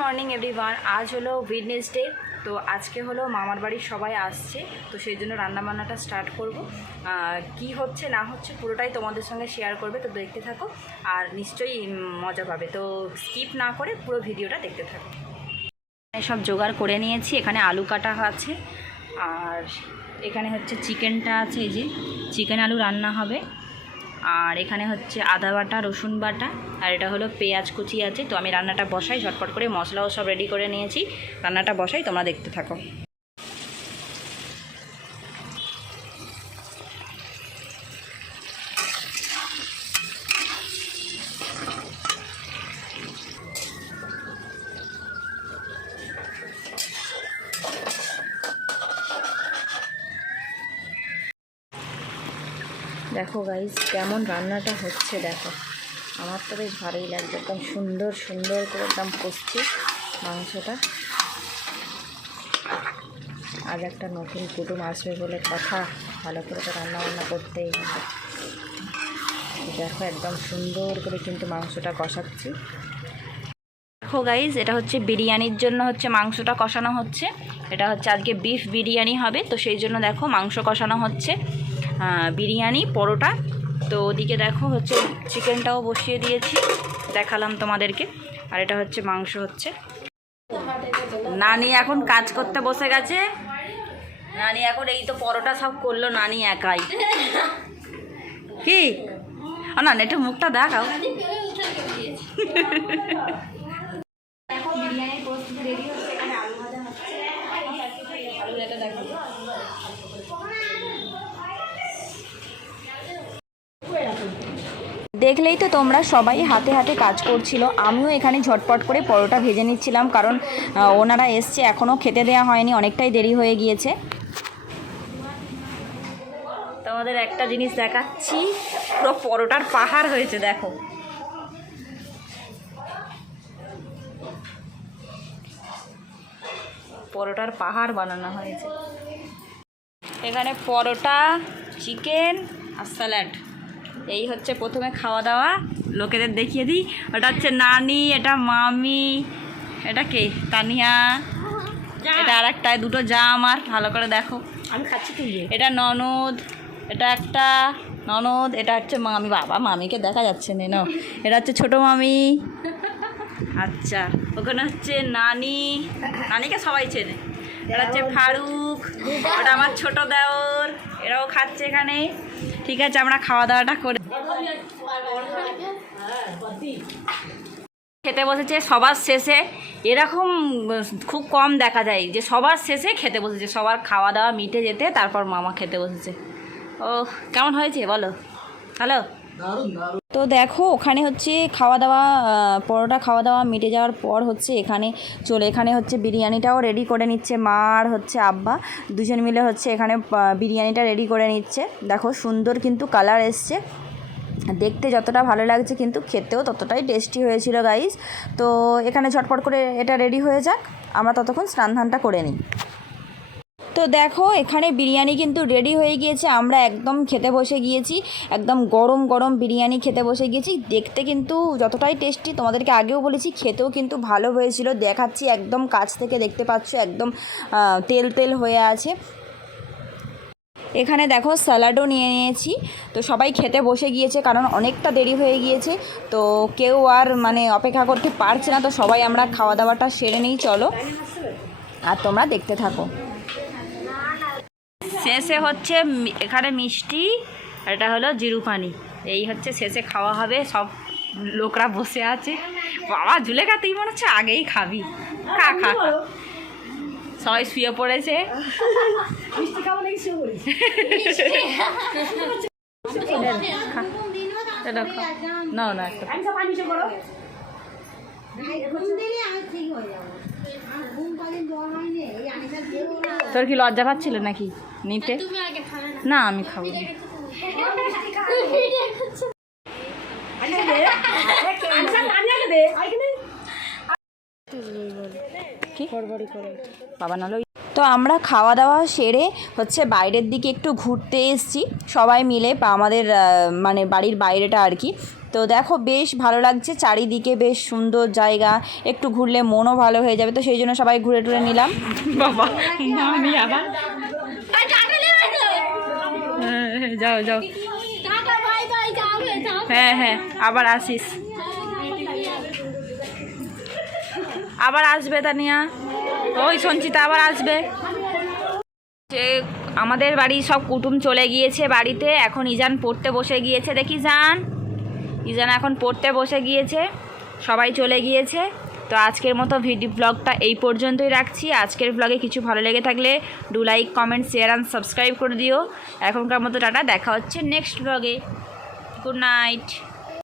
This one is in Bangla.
Morning everyone. আজ হলো ওয়েডনেসডে, তো আজকে হলো মামার বাড়ির সবাই আসছে, তো সেই জন্য রান্নাবান্নাটা স্টার্ট করব। কি হচ্ছে না হচ্ছে পুরোটাই তোমাদের সঙ্গে শেয়ার করবে, তো দেখতে থাকো আর নিশ্চয়ই মজা পাবে। তো স্কিপ না করে পুরো ভিডিওটা দেখতে থাকো। সব জোগাড় করে নিয়েছি, এখানে আলু কাটা আছে আর এখানে হচ্ছে চিকেনটা আছে, এই যে চিকেন আলু রান্না হবে। আর এখানে হচ্ছে আদা বাটা, রসুন বাটা, আর এটা হলো পেঁয়াজ কুচি আছে। তো আমি রান্নাটা বসাই, ঝটপট করে মশলাও সব রেডি করে নিয়েছি, রান্নাটা বসাই, তোমরা দেখতে থাকো। দেখো গাইস কেমন রান্নাটা হচ্ছে, দেখো আমার তো বেশ ভালোই লাগছে, একদম সুন্দর সুন্দর করে একদম কষছি মাংসটা। আজ একটা নতুন কুটুম আসবে বলে কথা, ভালো করে তো রান্নাবান্না করতেই হবে। দেখো একদম সুন্দর করে কিন্তু মাংসটা কষাচ্ছি। দেখো গাইস, এটা হচ্ছে বিরিয়ানির জন্য হচ্ছে মাংসটা কষানো হচ্ছে। এটা হচ্ছে আজকে বিফ বিরিয়ানি হবে, তো সেই জন্য দেখো মাংস কষানো হচ্ছে। বিরিয়ানি পরোটা, তো ওদিকে দেখো হচ্ছে চিকেনটাও বসিয়ে দিয়েছি, দেখালাম তোমাদেরকে। আর এটা হচ্ছে মাংস হচ্ছে। নানি এখন কাজ করতে বসে গেছে, নানি এখন এই তো পরোটা সব করলো নানি একাই। কি না একটু মুখটা দেখাও। বিরিয়ানির প্রস্তুতি রেডি হচ্ছে, এখানে আলু ভাজা হচ্ছে, আলু এটা দেখো। দেখলেই তো তোমরা সবাই হাতে হাতে কাজ করছিল, আমিও এখানে ঝটপট করে পরোটা ভেজে নিচ্ছিলাম, কারণ ওনারা এসছে, এখনও খেতে দেওয়া হয়নি, অনেকটাই দেরি হয়ে গিয়েছে। তোমাদের একটা জিনিস দেখাচ্ছি, পুরো পরোটার পাহাড় হয়েছে, দেখো পরোটার পাহাড় বানানো হয়েছে। এখানে পরোটা, চিকেন আর স্যালাড, এই হচ্ছে প্রথমে খাওয়া দাওয়া। লোকেদের দেখিয়ে দিই, ওটা হচ্ছে নানি, এটা মামি, এটা কে তানিয়া, এটা আর একটা, দুটো যা আমার, ভালো করে দেখো আমি খাচ্ছি তুই। এটা ননদ, এটা একটা ননদ, এটা হচ্ছে মামি। বাবা মামিকে দেখা যাচ্ছে না, এটা হচ্ছে ছোটো মামি। আচ্ছা, ওখানে হচ্ছে নানি, নানিকে সবাই চেনে। এটা হচ্ছে ফারুক, ওটা আমার ছোট দেওর, এরাও খাচ্ছে এখানে। ঠিক আছে, আমরা খাওয়া দাওয়াটা করে খেতে বসেছে সবার শেষে। এরকম খুব কম দেখা যায় যে সবার শেষে খেতে বসেছে, সবার খাওয়া দাওয়া মিটে যেতে তারপর মামা খেতে বসেছে। ও কেমন হয়েছে বলো? হ্যালো। তো দেখো ওখানে হচ্ছে খাওয়া দাওয়া, পরোটা খাওয়া দাওয়া মিটে যাওয়ার পর হচ্ছে এখানে হচ্ছে বিরিয়ানিটাও রেডি করে নিচ্ছে মা আর হচ্ছে আব্বা, দুজন মিলে হচ্ছে এখানে বিরিয়ানিটা রেডি করে নিচ্ছে। দেখো সুন্দর কিন্তু কালার এসছে, দেখতে যতটা ভালো লাগছে কিন্তু খেতেও ততটাই টেস্টি হয়েছিল গাইস। তো এখানে ঝটপট করে এটা রেডি হয়ে যাক, আমরা ততক্ষণ স্নান ধানটা করে নিই। তো দেখো এখানে বিরিয়ানি কিন্তু রেডি হয়ে গিয়েছে, আমরা একদম খেতে বসে গিয়েছি, একদম গরম গরম বিরিয়ানি খেতে বসে গিয়েছি। দেখতে কিন্তু যতটাই টেস্টি, তোমাদেরকে আগেও বলেছি, খেতেও কিন্তু ভালো হয়েছিল। দেখাচ্ছি একদম কাছ থেকে, দেখতে পাচ্ছ একদম তেল তেল হয়ে আছে। এখানে দেখো স্যালাডও নিয়ে নিয়েছি, তো সবাই খেতে বসে গিয়েছে, কারণ অনেকটা দেরি হয়ে গিয়েছে, তো কেউ আর অপেক্ষা করতে পারছে না। তো সবাই আমরা খাওয়া দাওয়াটা সেরে নিই, চলো আর তোমরা দেখতে থাকো। শেষে হচ্ছে এখানে মিষ্টি, এটা হলো জিরু পানি, এই হচ্ছে শেষে খাওয়া হবে। সব লোকরা বসে আছে, বাবা ঝুলেখা তুই মনে হচ্ছে আগেই খাবি, খা খা খা। সবাই শুয়ে পড়েছে। না না তোর কি লজ্জা পাচ্ছিল নাকি নিতে? না আমি খাবো না। বাবা নালো। তো আমরা খাওয়া দাওয়া সেরে হচ্ছে বাইরের দিকে একটু ঘুরতে এসেছি সবাই মিলে, আমাদের বাড়ির বাইরেটা আর কি। তো দেখো বেশ ভালো লাগছে, চারিদিকে বেশ সুন্দর জায়গা, একটু ঘুরলে মনও ভালো হয়ে যাবে, তো সেই জন্য সবাই ঘুরে টুরে নিলাম। বাবা আমি আবার যাও যাও, হ্যাঁ হ্যাঁ আবার আসিস, আবার আসবে তানিয়া, ওই সঞ্চিতা আবার আসবে। যে আমাদের বাড়ির সব কুটুম চলে গিয়েছে বাড়িতে, এখন ইজান পড়তে বসে গিয়েছে, দেখি ইজান এখন পড়তে বসে গিয়েছে, সবাই চলে গিয়েছে। তো আজকের মতো ব্লগটা এই পর্যন্তই রাখছি। আজকের ব্লগে কিছু ভালো লেগে থাকলে do like, comment, share and subscribe করে দিও। এখনকার মতো টাটা, দেখা হচ্ছে নেক্সট ব্লগে। Good night.